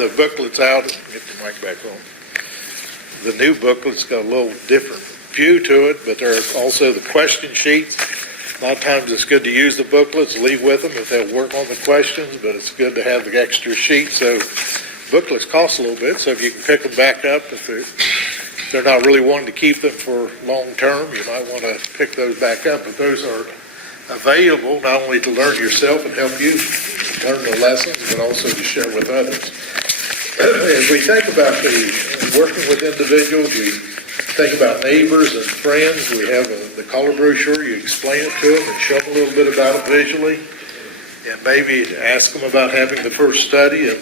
the booklets out. Get the mic back on. The new booklet's got a little different view to it, but there are also the question sheets. A lot of times it's good to use the booklets, leave with them if they'll work on the questions, but it's good to have the extra sheet. So booklets cost a little bit, so if you can pick them back up, if they're not really wanting to keep them for long term, you might want to pick those back up. But those are available not only to learn yourself and help you learn the lessons, but also to share with others. As we think about working with individuals, we think about neighbors and friends. We have the color brochure. You explain it to them and show them a little bit about it visually, and maybe ask them about having the first study. And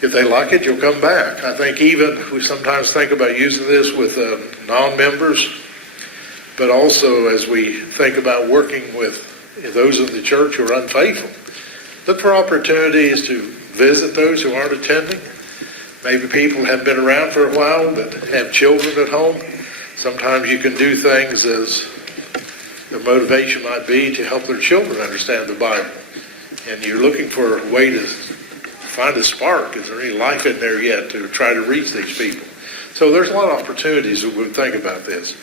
if they like it, you'll come back. I think even we sometimes think about using this with non-members, but also as we think about working with those in the church who are unfaithful, look for opportunities to visit those who aren't attending. Maybe people have been around for a while but have children at home. Sometimes you can do things as their motivation might be to help their children understand the Bible. And you're looking for a way to find a spark. Is there any life in there yet to try to reach these people? So there's a lot of opportunities that we think about this.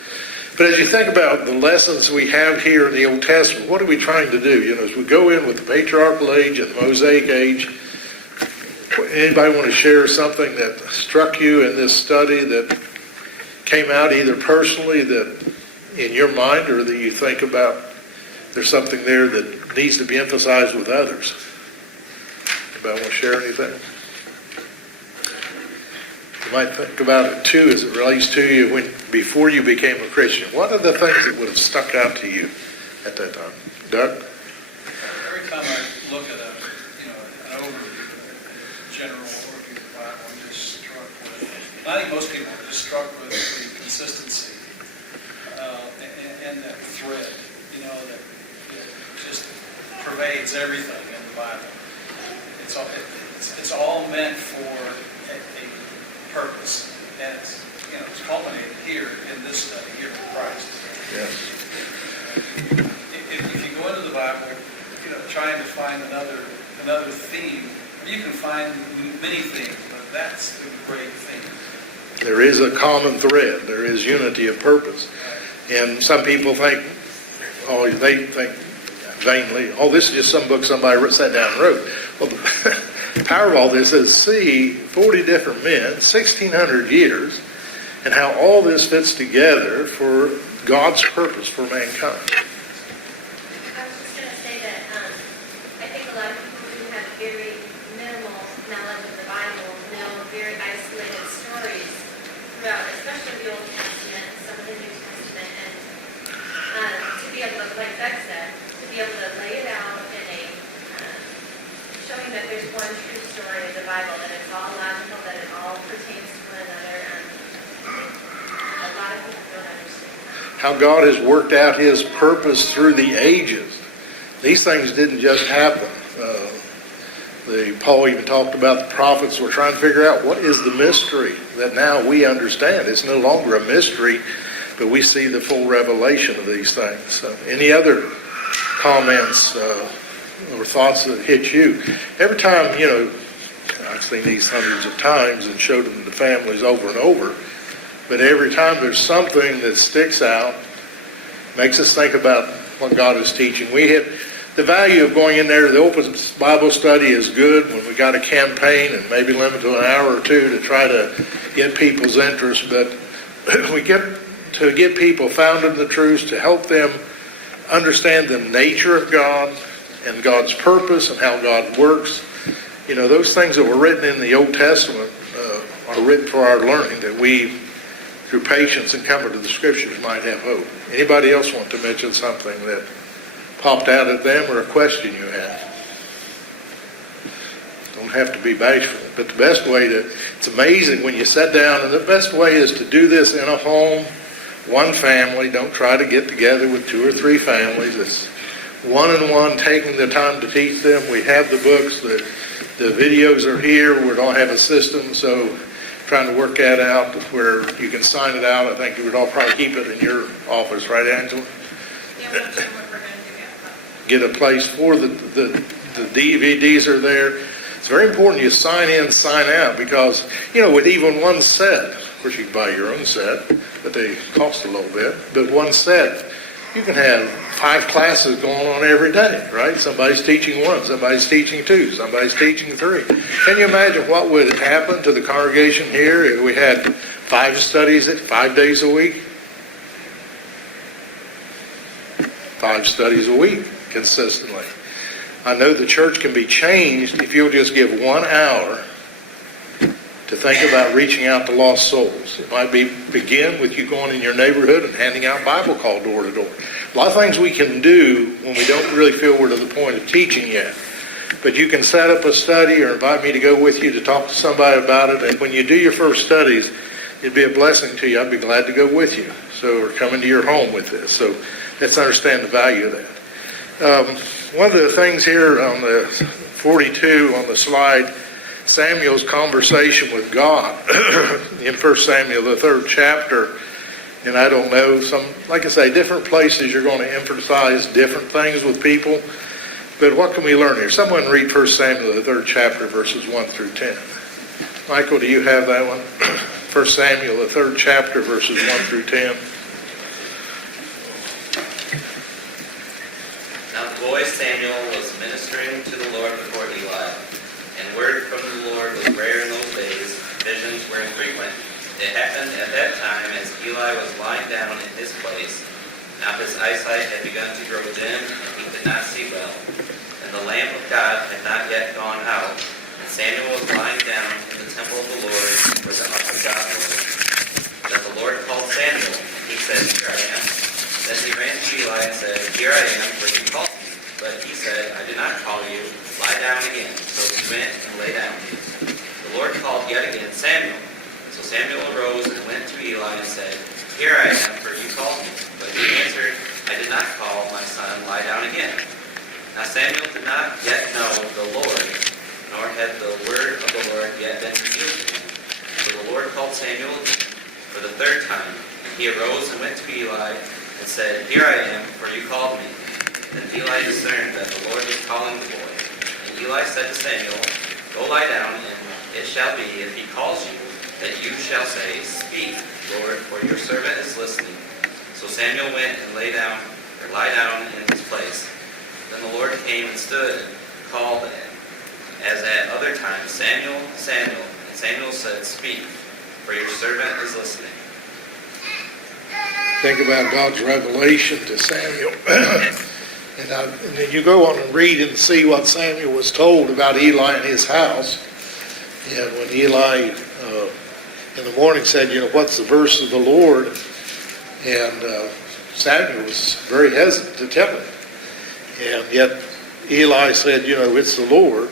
But as you think about the lessons we have here in the Old Testament, what are we trying to do? You know, as we go in with the patriarchal age and the Mosaic age, anybody want to share something that struck you in this study that came out either personally that in your mind or that you think about there's something there that needs to be emphasized with others? Anybody want to share anything? You might think about it too as it relates to you before you became a Christian. What are the things that would have stuck out to you at that time? Doug? Every time I look at an overview, a general overview of the Bible, I'm just struck with, I think most people are just struck with the consistency and that thread, that just pervades everything in the Bible. It's all meant for a purpose, and it's culminated here in this study here in Christ. Yes. If you go into the Bible, trying to find another theme, you can find many themes, but that's the great theme. There is a common thread. There is unity of purpose, and some people think, they think vainly, this is just some book somebody sat down and wrote. Well, the power of all this is see 40 different men, 1,600 years, and how all this fits together for God's purpose for mankind. I was just going to say that I think a lot of people who have very minimal knowledge of the Bible know very isolated stories throughout, especially the Old Testament, some of the New Testament, and to be able to, like Doug said, to be able to lay it out in a showing that there's one true story of the Bible, that it's all logical, that it all pertains to one another, and a lot of people don't understand that. How God has worked out His purpose through the ages. These things didn't just happen. Paul even talked about the prophets were trying to figure out what is the mystery that now we understand. It's no longer a mystery, but we see the full revelation of these things. Any other comments or thoughts that hit you? Every time, I've seen these hundreds of times and showed them to families over and over, but every time there's something that sticks out, makes us think about what God is teaching. We hit the value of going in there to the open Bible study is good when we got a campaign and maybe limit to an hour or two to try to get people's interest, but we get to get people founded in the truth, to help them understand the nature of God and God's purpose and how God works. Those things that were written in the Old Testament are written for our learning, that we, through patience and comfort of the Scriptures, might have hope. Anybody else want to mention something that popped out at them or a question you had? Don't have to be bashful, but the best way it's amazing when you sit down, and the best way is to do this in a home, one family. Don't try to get together with 2 or 3 families. It's one-on-one, taking the time to teach them. We have the books, the videos are here. We don't have a system, so trying to work that out where you can sign it out. I think you would all probably keep it in your office, right, Angela? Yeah, we're what we're going to do. Get a place for the DVDs are there. It's very important you sign in, sign out, because, with even one set, of course you can buy your own set, but they cost a little bit, but one set, you can have 5 classes going on every day, right? Somebody's teaching 1, somebody's teaching 2, somebody's teaching 3. Can you imagine what would happen to the congregation here if we had 5 studies 5 days a week? 5 studies a week consistently. I know the church can be changed if you'll just give 1 hour to think about reaching out to lost souls. It might begin with you going in your neighborhood and handing out Bible call door to door. A lot of things we can do when we don't really feel we're to the point of teaching yet. But you can set up a study or invite me to go with you to talk to somebody about it. And when you do your first studies, it'd be a blessing to you. I'd be glad to go with you. So we're coming to your home with this. So let's understand the value of that. One of the things here on the 42 on the slide, Samuel's conversation with God in 1 Samuel, the 3rd chapter. And I don't know, like I say, different places you're going to emphasize different things with people. But what can we learn here? Someone read 1 Samuel, the 3rd chapter, verses 1 through 10. Michael, do you have that one? 1 Samuel, the 3rd chapter, verses 1 through 10. Now the boy Samuel was ministering to the Lord before Eli, and word from the Lord was rare in those days. Visions were infrequent. It happened at that time as Eli was lying down in his place. Now his eyesight had begun to grow dim, and he could not see well. And the lamp of God had not yet gone out. And Samuel was lying down in the temple of the Lord, where the ark of God was. Then the Lord called Samuel. He said, "Here I am." Then he ran to Eli and said, "Here I am, for you called me." But he said, "I did not call you. Lie down again." So he went and lay down. The Lord called yet again, "Samuel." So Samuel arose and went to Eli and said, "Here I am, for you called me." But he answered, "I did not call, my son. Lie down again." Now Samuel did not yet know the Lord, nor had the word of the Lord yet been revealed to him. So the Lord called Samuel for the 3rd time. And he arose and went to Eli and said, "Here I am, for you called me." Then Eli discerned that the Lord was calling the boy. And Eli said to Samuel, "Go lie down, and it shall be, if he calls you, that you shall say, 'Speak, Lord, for your servant is listening.'" So Samuel went and lie down in his place. Then the Lord came and stood and called as at other times, "Samuel, Samuel." And Samuel said, "Speak, for your servant is listening." Think about God's revelation to Samuel. And then you go on and read and see what Samuel was told about Eli and his house. And when Eli in the morning said, "What's the verse of the Lord?" And Samuel was very hesitant to tell him. And yet Eli said, "It's the Lord.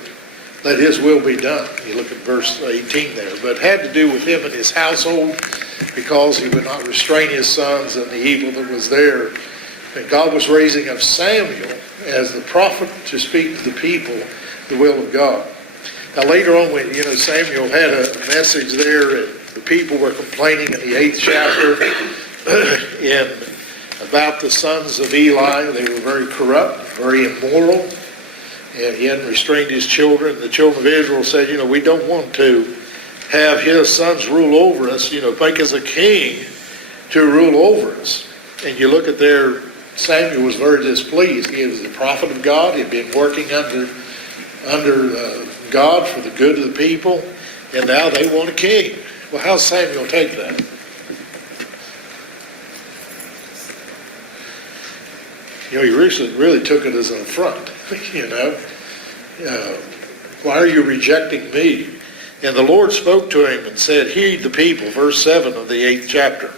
Let his will be done." You look at verse 18 there. But it had to do with him and his household, because he would not restrain his sons and the evil that was there. And God was raising up Samuel as the prophet to speak to the people the will of God. Now later on, when Samuel had a message there, and the people were complaining in the 8th chapter about the sons of Eli. They were very corrupt, very immoral, and he hadn't restrained his children. The children of Israel said, "We don't want to have his sons rule over us, make us a king to rule over us." And you look at there, Samuel was very displeased. He was the prophet of God. He had been working under God for the good of the people, and now they want a king. Well, how's Samuel take that? He really took it as an affront. Why are you rejecting me? And the Lord spoke to him and said, "Heed the people," verse 7 of the 8th chapter.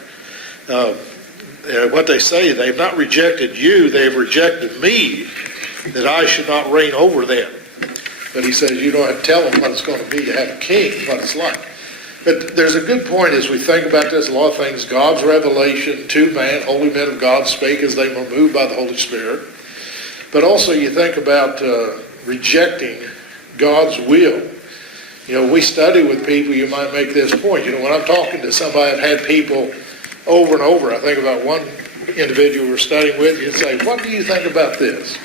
What they say, they have not rejected you, they have rejected me, that I should not reign over them. But he says, you don't have to tell them what it's going to be to have a king, what it's like. But there's a good point as we think about this, a lot of things, God's revelation to man, holy men of God spake as they were moved by the Holy Spirit. But also you think about rejecting God's will. We study with people, you might make this point. When I'm talking to somebody, I've had people over and over. I think about one individual we're studying with, you'd say, "What do you think about this?"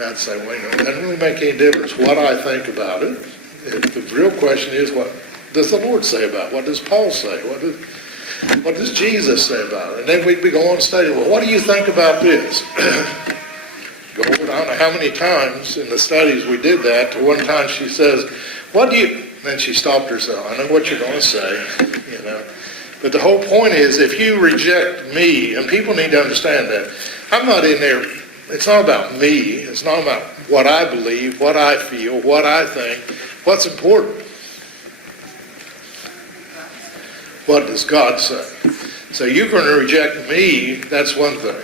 I'd say, well, it doesn't really make any difference what I think about it. The real question is, what does the Lord say about it? What does Paul say? What does Jesus say about it? And then we'd be going on studying, well, what do you think about this? Go over, I don't know how many times in the studies we did that. To one time she says, what do you, then she stopped herself. I know what you're going to say, you know. But the whole point is, if you reject me, and people need to understand that, I'm not in there, it's not about me, it's not about what I believe, what I feel, what I think. What's important? What does God say? So you're going to reject me, that's one thing.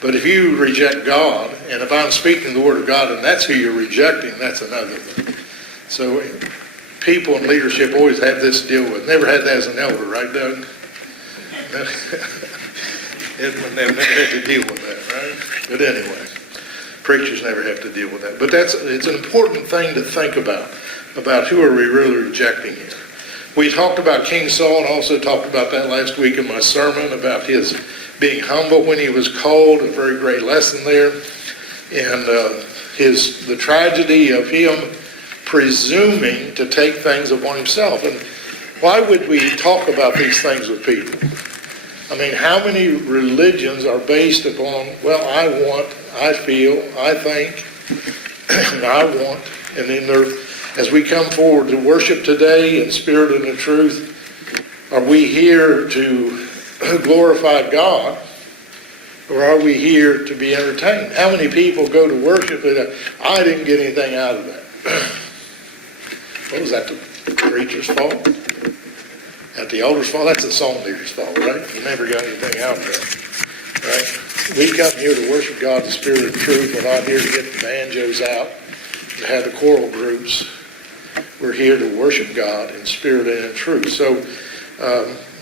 But if you reject God, and if I'm speaking the Word of God, and that's who you're rejecting, that's another thing. So people in leadership always have this to deal with. Never had that as an elder, right, Doug? Never had to deal with that, right? But anyway, preachers never have to deal with that. But it's an important thing to think about who are we really rejecting here. We talked about King Saul, and also talked about that last week in my sermon, about his being humble when he was called, a very great lesson there. And the tragedy of him presuming to take things upon himself. And why would we talk about these things with people? I mean, how many religions are based upon, well, I want, I feel, I think, and I want, and then as we come forward to worship today in spirit and in truth, are we here to glorify God, or are we here to be entertained? How many people go to worship and I didn't get anything out of that? What was that, the preacher's fault? At the elder's fault? That's the song leader's fault, right? You never got anything out of that, right? We come here to worship God in spirit and truth. We're not here to get the banjos out, to have the choral groups. We're here to worship God in spirit and in truth. So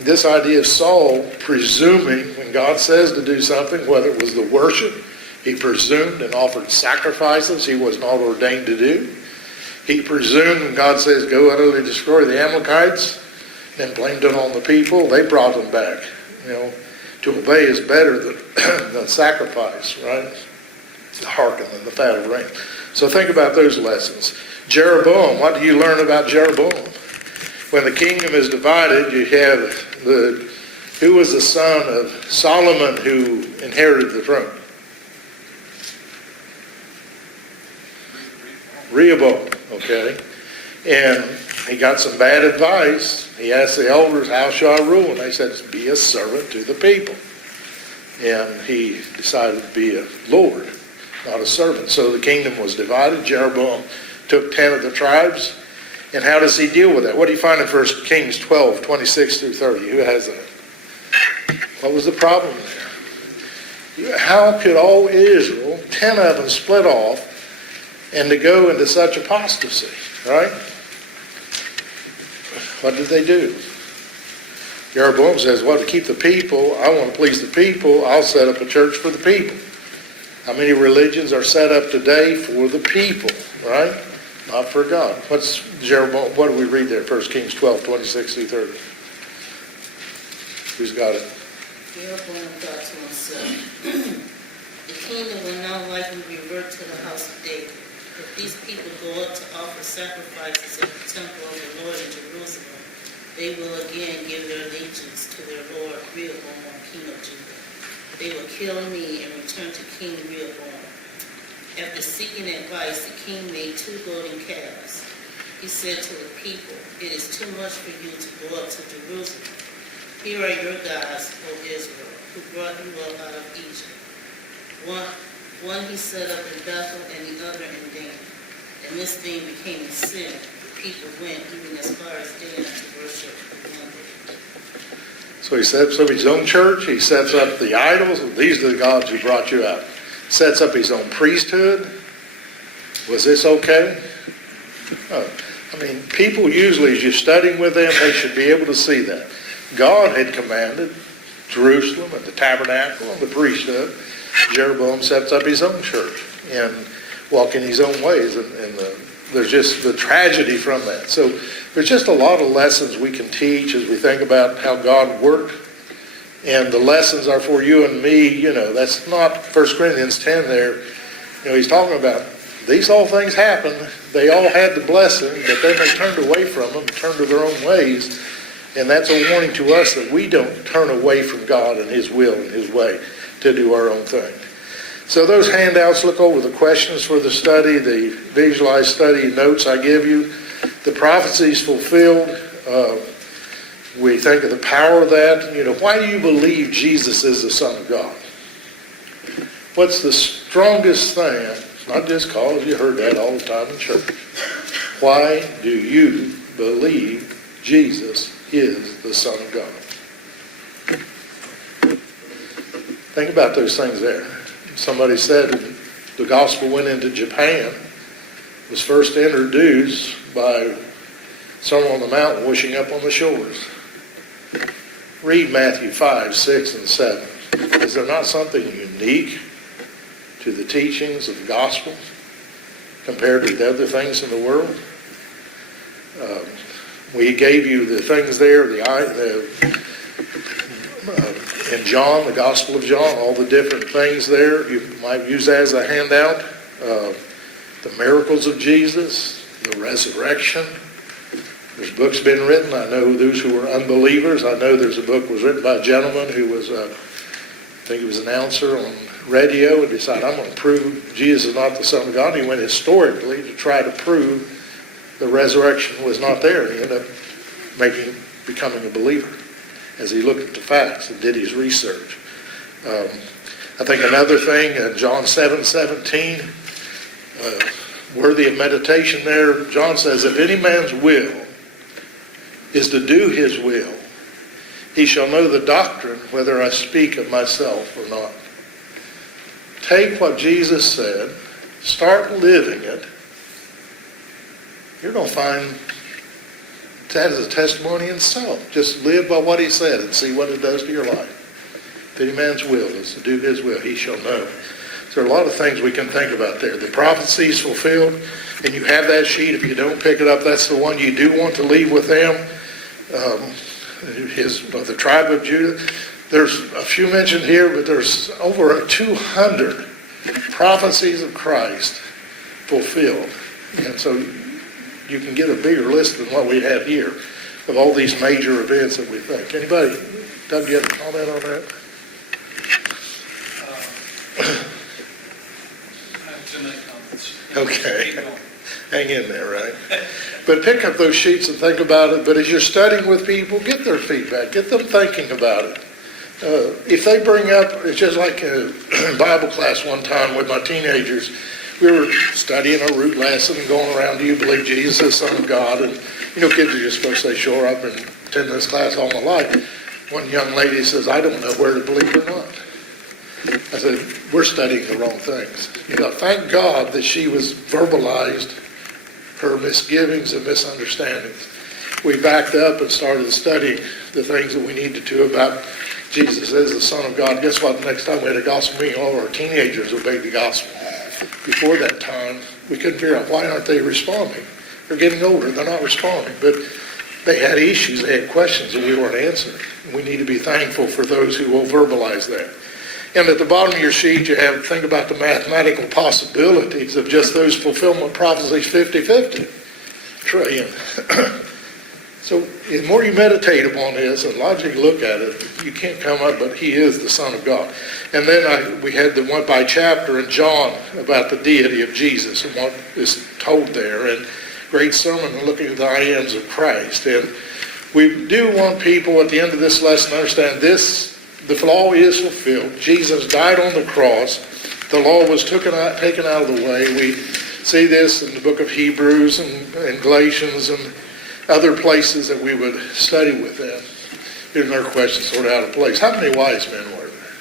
this idea of Saul presuming, when God says to do something, whether it was the worship, he presumed and offered sacrifices he was not ordained to do. He presumed when God says, go utterly destroy the Amalekites, then blamed it on the people. They brought them back. You know, to obey is better than sacrifice, right? To hearken than the fat of rain. So think about those lessons. Jeroboam, what do you learn about Jeroboam? When the kingdom is divided, you have who was the son of Solomon who inherited the throne? Rehoboam, okay? And he got some bad advice. He asked the elders, how shall I rule? And they said, be a servant to the people. And he decided to be a lord, not a servant. So the kingdom was divided. Jeroboam took 10 of the tribes. And how does he deal with that? What do you find in 1 Kings 12, 26 through 30? Who has that? What was the problem there? How could all Israel, 10 of them, split off and to go into such apostasy, right? What did they do? Jeroboam says, well, to keep the people, I want to please the people, I'll set up a church for the people. How many religions are set up today for the people, right? Not for God. What's Jeroboam? What do we read there? 1 Kings 12, 26 through 30. Who's got it? Jeroboam thought to himself, the kingdom will now likely revert to the house of David. If these people go up to offer sacrifices at the temple of the Lord in Jerusalem, they will again give their allegiance to their Lord Rehoboam, king of Judah. They will kill me and return to King Rehoboam. After seeking advice, the king made 2 golden calves. He said to the people, it is too much for you to go up to Jerusalem. Here are your gods, O Israel, who brought you up out of Egypt. One he set up in Bethel and the other in Dan. And this thing became a sin. The people went even as far as Dan to worship one day. So he sets up his own church. He sets up the idols. These are the gods who brought you out. Sets up his own priesthood. Was this okay? No. I mean, people usually, as you're studying with them, they should be able to see that. God had commanded Jerusalem and the tabernacle and the priesthood. Jeroboam sets up his own church and walking his own ways. And there's just the tragedy from that. So there's just a lot of lessons we can teach as we think about how God worked. And the lessons are for you and me. You know, that's not 1 Corinthians 10 there. He's talking about these all things happened. They all had the blessing, but then they turned away from them, turned to their own ways. And that's a warning to us that we don't turn away from God and His will and His way to do our own thing. So those handouts, look over the questions for the study, the visualized study notes I give you. The prophecies fulfilled. We think of the power of that. Why do you believe Jesus is the Son of God? What's the strongest thing? Not just cause you heard that all the time in church. Why do you believe Jesus is the Son of God? Think about those things there. Somebody said the gospel went into Japan, was first introduced by someone on the mountain wishing up on the shores. Read Matthew 5, 6, and 7. Is there not something unique to the teachings of the gospel compared to the other things in the world? We gave you the things there, in John, the Gospel of John, all the different things there. You might use that as a handout. The miracles of Jesus, the resurrection. There's books been written. I know those who were unbelievers. I know there's a book was written by a gentleman who was, I think he was an announcer on radio, and decided, I'm going to prove Jesus is not the Son of God. And he went historically to try to prove the resurrection was not there. And he ended up becoming a believer as he looked at the facts and did his research. I think another thing, John 7:17, worthy of meditation there, John says, if any man's will is to do his will, he shall know the doctrine whether I speak of myself or not. Take what Jesus said, start living it. You're going to find that is a testimony in itself. Just live by what he said and see what it does to your life. If any man's will is to do his will, he shall know. So there are a lot of things we can think about there. The prophecies fulfilled, and you have that sheet. If you don't pick it up, that's the one you do want to leave with them. The tribe of Judah. There's a few mentioned here, but there's over 200 prophecies of Christ fulfilled. And so you can get a bigger list than what we have here of all these major events that we think. Anybody, Doug, you have a comment on that? I have too many comments. Okay. Keep going. Hang in there, right? But pick up those sheets and think about it. But as you're studying with people, get their feedback. Get them thinking about it. If they bring up, it's just like a Bible class one time with my teenagers. We were studying a root lesson and going around, do you believe Jesus is the Son of God? And, kids are just supposed to say, sure, I've been attending this class all my life. One young lady says, I don't know where to believe or not. I said, we're studying the wrong things. Thank God that she was verbalized her misgivings and misunderstandings. We backed up and started studying the things that we needed to about Jesus as the Son of God. Guess what? The next time we had a gospel meeting, all of our teenagers obeyed the gospel. Before that time, we couldn't figure out why aren't they responding. They're getting older. They're not responding. But they had issues. They had questions that we weren't answering. We need to be thankful for those who will verbalize that. And at the bottom of your sheet, you have, think about the mathematical possibilities of just those fulfillment prophecies, 50-50 trillion. So the more you meditate upon this and logically look at it, you can't come up, but he is the Son of God. And then we had the one by chapter in John about the deity of Jesus and what is told there. And great sermon on looking at the I ams of Christ. And we do want people at the end of this lesson to understand this. The law is fulfilled. Jesus died on the cross. The law was taken out of the way. We see this in the book of Hebrews and Galatians and other places that we would study with them. Here's another question sort of out of place. How many wise men were there?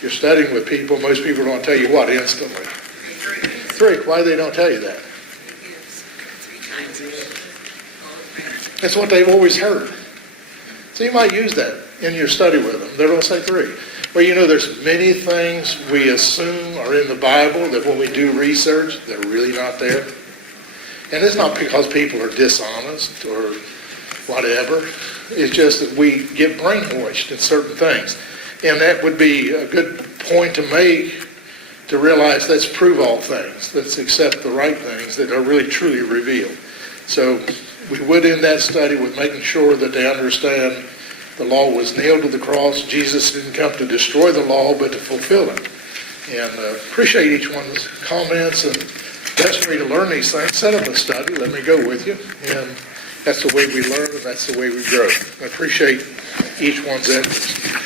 You're studying with people. Most people don't tell you what instantly. 3. Why they don't tell you that? That's what they've always heard. So you might use that in your study with them. They're going to say 3. Well, there's many things we assume are in the Bible that when we do research, they're really not there. And it's not because people are dishonest or whatever. It's just that we get brainwashed in certain things. And that would be a good point to make to realize let's prove all things, let's accept the right things that are really truly revealed. So we would end that study with making sure that they understand the law was nailed to the cross. Jesus didn't come to destroy the law, but to fulfill it. And appreciate each one's comments, and best way to learn these things, set up a study, let me go with you. And that's the way we learn, and that's the way we grow. I appreciate each one's efforts.